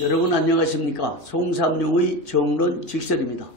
여러분 안녕하십니까. 송삼룡의 정론직설입니다.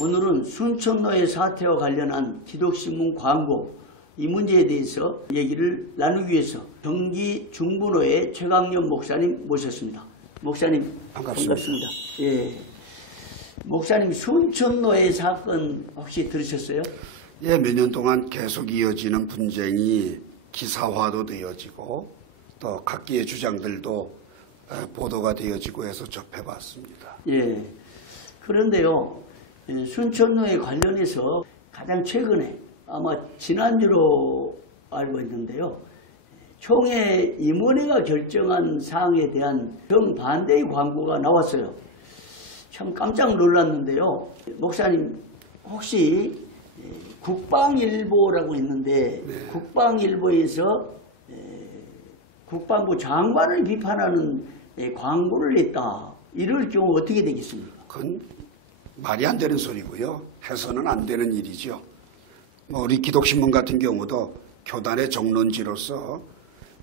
오늘은 순천노예 사태와 관련한 기독신문 광고 이 문제에 대해서 얘기를 나누기 위해서 경기 중부노예 최강련 목사님 모셨습니다. 목사님 반갑습니다. 예. 목사님 순천노예 사건 혹시 들으셨어요? 예, 몇 년 동안 계속 이어지는 분쟁이 기사화도 되어지고 또 각기의 주장들도 보도가 되어지고 해서 접해봤습니다. 예. 그런데요, 순천노예 관련해서 가장 최근에 아마 지난주로 알고 있는데요, 총회 임원회가 결정한 사항에 대한 정반대의 광고가 나왔어요. 참 깜짝 놀랐는데요. 목사님 혹시 국방일보라고 있는데 네. 국방일보에서 국방부 장관을 비판하는 광고를 냈다. 이럴 경우 어떻게 되겠습니까? 그건 말이 안 되는 소리고요. 해서는 안 되는 일이죠. 우리 기독신문 같은 경우도 교단의 정론지로서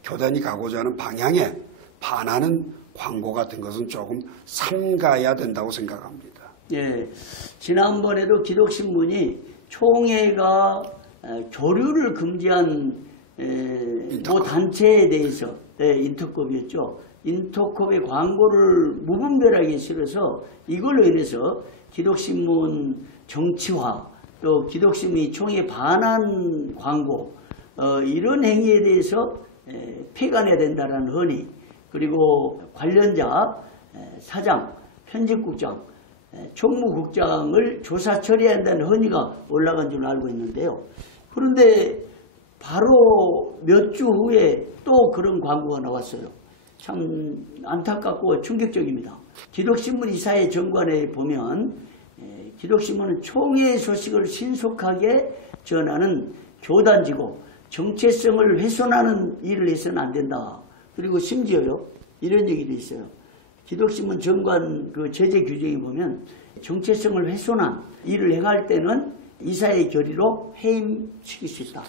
교단이 가고자 하는 방향에 반하는 광고 같은 것은 조금 삼가야 된다고 생각합니다. 예, 지난번에도 기독신문이 총회가 교류를 금지한 모 단체에 대해서 인터컵이었죠. 인터컵의 광고를 무분별하게 실어서 이걸로 인해서 기독신문 정치화 또 기독신문이 총회에 반한 광고 이런 행위에 대해서 폐간해야 된다는 건의 그리고 관련자 사장, 편집국장, 총무국장을 조사 처리해야 한다는 건의가 올라간 줄 알고 있는데요. 그런데 바로 몇 주 후에 또 그런 광고가 나왔어요. 참 안타깝고 충격적입니다. 기독신문 이사회 정관에 보면 기독신문은 총회 소식을 신속하게 전하는 교단지고 정체성을 훼손하는 일을 해서는 안 된다. 그리고 심지어요 이런 얘기도 있어요. 기독신문 정관 그 제재 규정에 보면 정체성을 훼손한 일을 행할 때는 이사회 결의로 해임시킬 수 있다.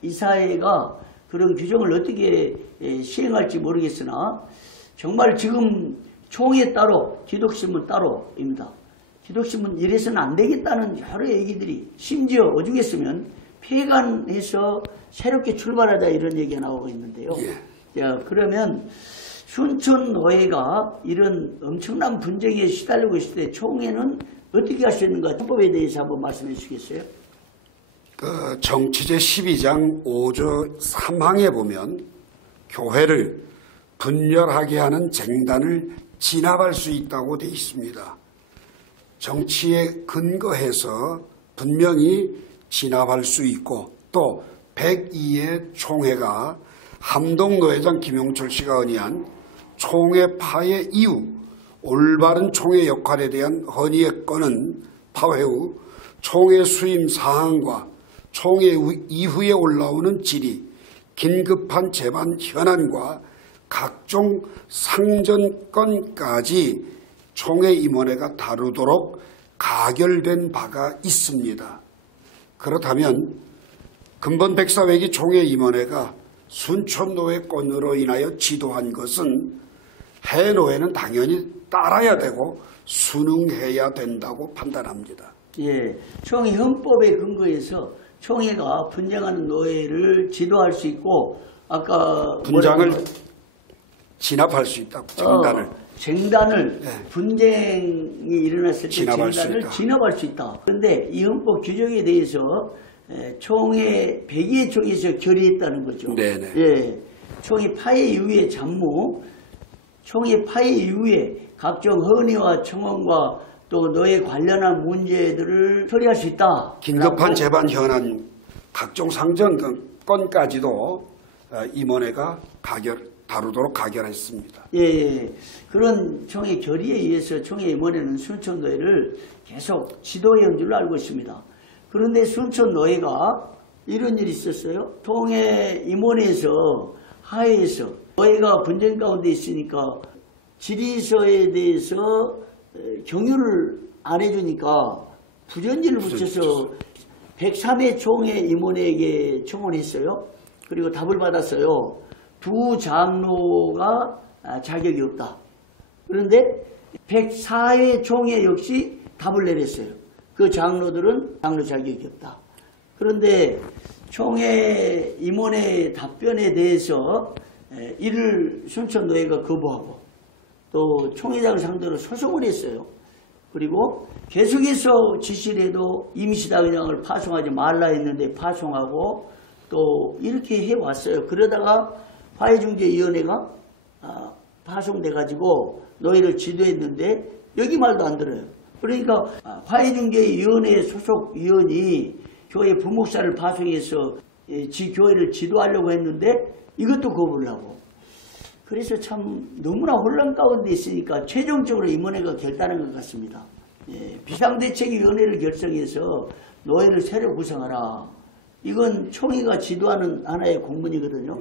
이사회가 그런 규정을 어떻게 시행할지 모르겠으나 정말 지금 총회 따로 기독신문 따로입니다. 기독신문 이래서는 안 되겠다는 여러 얘기들이 심지어 오죽했으면 폐간해서 새롭게 출발하자 이런 얘기가 나오고 있는데요. 자, 그러면 순천노예가 이런 엄청난 분쟁에 시달리고 있을 때 총회는 어떻게 할 수 있는가 헌법에 대해서 한번 말씀해 주시겠어요? 정치제 12장 5조 3항에 보면 교회를 분열하게 하는 쟁단을 진압할 수 있다고 되어 있습니다. 정치에 근거해서 분명히 진압할 수 있고 또 102의 총회가 함동노회장 김용철 씨가 언의한 총회 파회 이후 올바른 총회 역할에 대한 헌의의 건은 파회 후 총회 수임 사항과 총회 이후에 올라오는 질의, 긴급한 재반 현안과 각종 상전건까지 총회 임원회가 다루도록 가결된 바가 있습니다. 그렇다면 근본 백사회기 총회 임원회가 순천노예 건으로 인하여 지도한 것은 해노회는 당연히 따라야 되고 순응해야 된다고 판단합니다. 예, 총회 헌법에 근거해서 총회가 분쟁하는 노예를 지도할 수 있고 아까 분장을 진압할 수 있다. 쟁단을 네. 분쟁이 일어났을 때 쟁단을 진압할 수 있다. 그런데 이 헌법 규정에 대해서 총회 102회 총회에서 결의했다는 거죠. 네네. 예, 총회 파회 이후에 잡무, 총회 파회 이후에 각종 헌의와 청원과 또 노예 관련한 문제들을 처리할 수 있다. 긴급한 재반 현안, 각종 상정건까지도 임원회가 다루도록 가결했습니다. 예, 그런 총회 결의에 의해서 총회 임원회는 순천노예를 계속 지도해온 줄로 알고 있습니다. 그런데 순천노예가 이런 일이 있었어요. 총회 임원회에서 하회에서 노예가 분쟁 가운데 있으니까 질의서에 대해서 경유를 안 해주니까 부전지를 붙여서 103회 총회 임원회에게 청원했어요. 그리고 답을 받았어요. 두 장로가 자격이 없다. 그런데 104회 총회 역시 답을 내렸어요. 그 장로들은 장로 자격이 없다. 그런데 총회 임원의 답변에 대해서 이를 순천노예가 거부하고 또 총회장을 상대로 소송을 했어요. 그리고 계속해서 지시를 해도 임시당장을 파송하지 말라 했는데 파송하고 또 이렇게 해왔어요. 그러다가 화해중재위원회가 파송돼가지고 노예를 지도했는데 여기 말도 안 들어요. 그러니까 화해중재위원회 소속 위원이 교회 부목사를 파송해서 지 교회를 지도하려고 했는데 이것도 거부를 하고 그래서 참 너무나 혼란 가운데 있으니까 최종적으로 임원회가 결단한 것 같습니다. 비상대책위원회를 결성해서 노예를 새로 구성하라. 이건 총회가 지도하는 하나의 공문이거든요.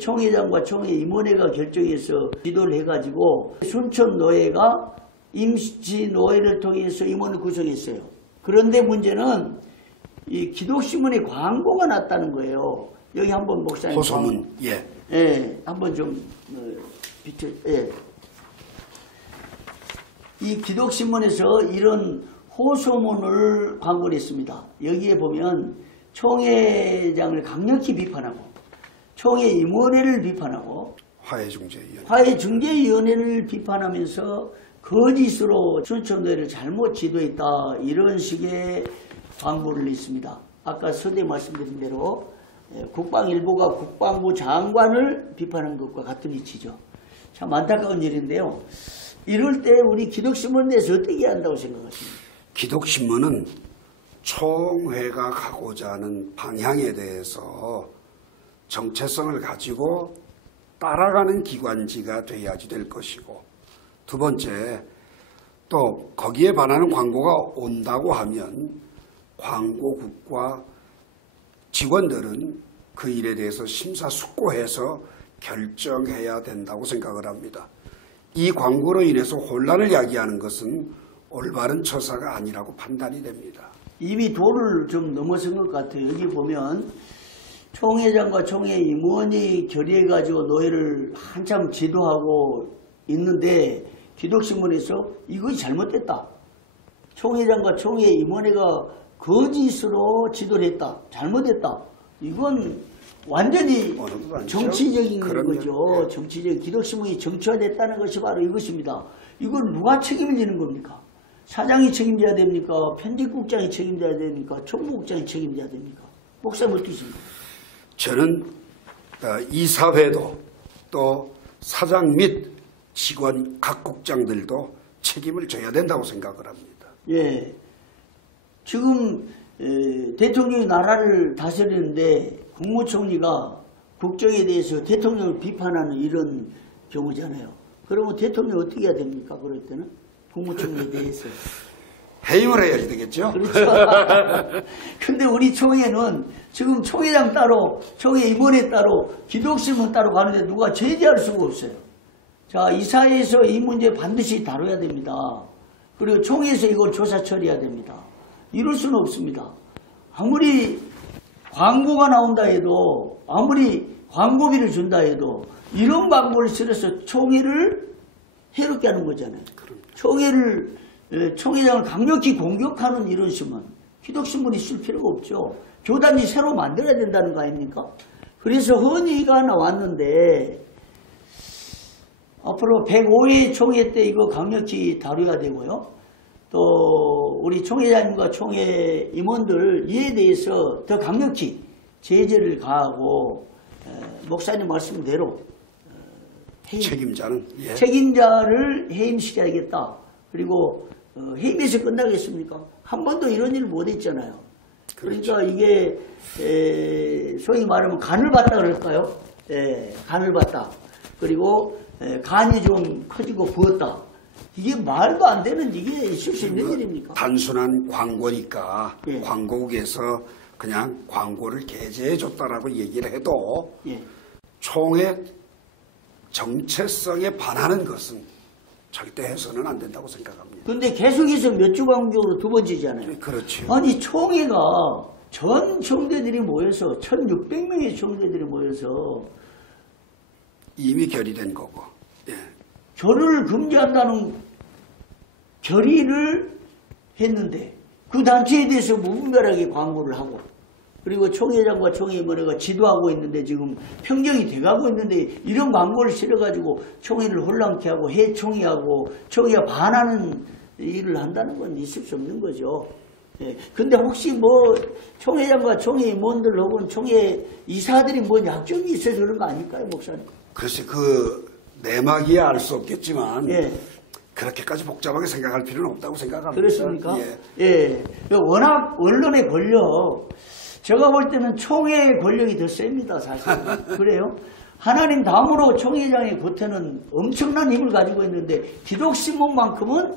총회장과 총회 임원회가 결정해서 지도를 해가지고 순천 노예가 임시 노예를 통해서 임원을 구성했어요. 그런데 문제는 이 기독신문에 광고가 났다는 거예요. 여기 한번 목사님 호소문 한번 좀 비춰. 이 기독신문에서 이런 호소문을 광고를 했습니다. 여기에 보면 총회장을 강력히 비판하고 총회 임원회를 비판하고 화해중재위원회를 비판하면서 거짓으로 순천노예를 잘못 지도했다 이런 식의 광고를 냈습니다. 아까 서두에 말씀드린 대로 국방일보가 국방부 장관을 비판한 것과 같은 위치죠. 참 안타까운 일인데요. 이럴 때 우리 기독신문에 대해서 어떻게 해야 한다고 생각하십니까? 기독신문은 총회가 가고자 하는 방향에 대해서 정체성을 가지고 따라가는 기관지가 돼야지 될 것이고, 두 번째, 또 거기에 반하는 광고가 온다고 하면 광고국과 직원들은 그 일에 대해서 심사숙고해서 결정해야 된다고 생각을 합니다. 이 광고로 인해서 혼란을 야기하는 것은 올바른 처사가 아니라고 판단이 됩니다. 이미 도를 좀 넘어선 것 같아요. 여기 보면 총회장과 총회 임원이 결의해가지고 노예를 한참 지도하고 있는데 기독신문에서 이것이 잘못됐다. 총회장과 총회 임원회가 거짓으로 지도를 했다. 잘못했다. 이건 완전히 정치적인 거죠. 정치적인 기독신문이 정치화됐다는 것이 바로 이것입니다. 이걸 누가 책임을 지는 겁니까? 사장이 책임져야 됩니까? 편집국장이 책임져야 됩니까? 총무국장이 책임져야 됩니까? 목사님 어떻게 생각하십니까? 저는 이사회도 또 사장 및 직원 각 국장들도 책임을 져야 된다고 생각을 합니다. 예, 지금 대통령이 나라를 다스리는데 국무총리가 국정에 대해서 대통령을 비판하는 이런 경우잖아요. 그러면 대통령이 어떻게 해야 됩니까? 그럴 때는 국무총리에 대해서 해임을 해야 되겠죠. 그렇죠. 근데 우리 총회는 지금 총회장 따로 총회 임원회 따로 기독신문 따로 가는데 누가 제재할 수가 없어요. 자, 이사회에서 이 문제 반드시 다뤄야 됩니다. 그리고 총회에서 이걸 조사 처리해야 됩니다. 이럴 수는 없습니다. 아무리 광고가 나온다 해도 아무리 광고비를 준다 해도 이런 광고를 실어서 총회를 해롭게 하는 거잖아요. 총회장을 강력히 공격하는 이런 신문, 기독신문이 쓸 필요가 없죠. 교단이 새로 만들어야 된다는 거 아닙니까? 그래서 헌의가 나왔는데 앞으로 105회 총회 때 이거 강력히 다뤄야 되고요. 또 우리 총회장님과 총회 임원들 이에 대해서 더 강력히 제재를 가하고 목사님 말씀대로 책임자를 해임시켜야겠다. 그리고 해임에서 끝나겠습니까? 한 번도 이런 일을 못 했잖아요. 그러니까 그렇죠. 이게 소위 말하면 간을 봤다 그럴까요? 간을 봤다. 그리고 간이 좀 커지고 부었다. 이게 말도 안 되는 이게 있을 수 있는 일입니까? 단순한 광고니까 광고국에서 그냥 광고를 게재해 줬다라고 얘기를 해도 총회 정체성에 반하는 것은 절대 해서는 안 된다고 생각합니다. 그런데 계속해서 몇 주 간격으로 두 번째잖아요. 그렇죠. 아니 총회가 전 총대들이 모여서 1600명의 총대들이 모여서 이미 결의된 거고 결혼을 금지한다는 결의를 했는데 그 단체에 대해서 무분별하게 광고를 하고 그리고 총회장과 총회의원회가 지도하고 있는데 지금 평정이 돼가고 있는데 이런 광고를 실어가지고 총회를 혼란케 하고 해총회하고 총회가 반하는 일을 한다는 건 있을 수 없는 거죠. 예. 근데 혹시 뭐 총회장과 총회의원들 혹은 총회 이사들이 뭐 약점이 있어서 그런 거 아닐까요, 목사님? 글쎄 그 내막이야 알 수 없겠지만 예. 그렇게까지 복잡하게 생각할 필요는 없다고 생각합니다. 그렇습니까? 예. 예. 워낙 언론의 권력, 제가 볼 때는 총회의 권력이 더 셉니다, 사실. 그래요? 하나님 다음으로 총회장의 겉에는 엄청난 힘을 가지고 있는데 기독신문만큼은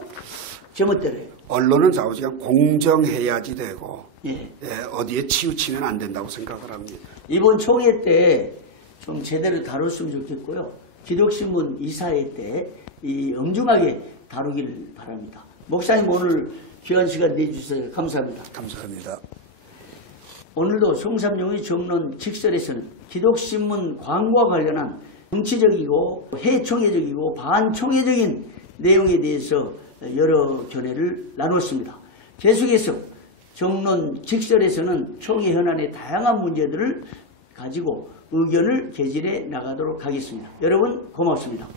제멋대로예요. 언론은 좌우지간 공정해야지 되고 예. 예, 어디에 치우치면 안 된다고 생각을 합니다. 이번 총회 때 좀 제대로 다뤘으면 좋겠고요. 기독신문 이사회 때 이 엄중하게 다루길 바랍니다. 목사님 오늘 귀한 시간 내주셔서 감사합니다. 감사합니다. 오늘도 송삼용의 정론 직설에서는 기독신문 광고와 관련한 정치적이고 해총회적이고 반총회적인 내용에 대해서 여러 견해를 나눴습니다. 계속해서 정론 직설에서는 총회 현안의 다양한 문제들을 가지고 의견을 개진해 나가도록 하겠습니다. 여러분 고맙습니다.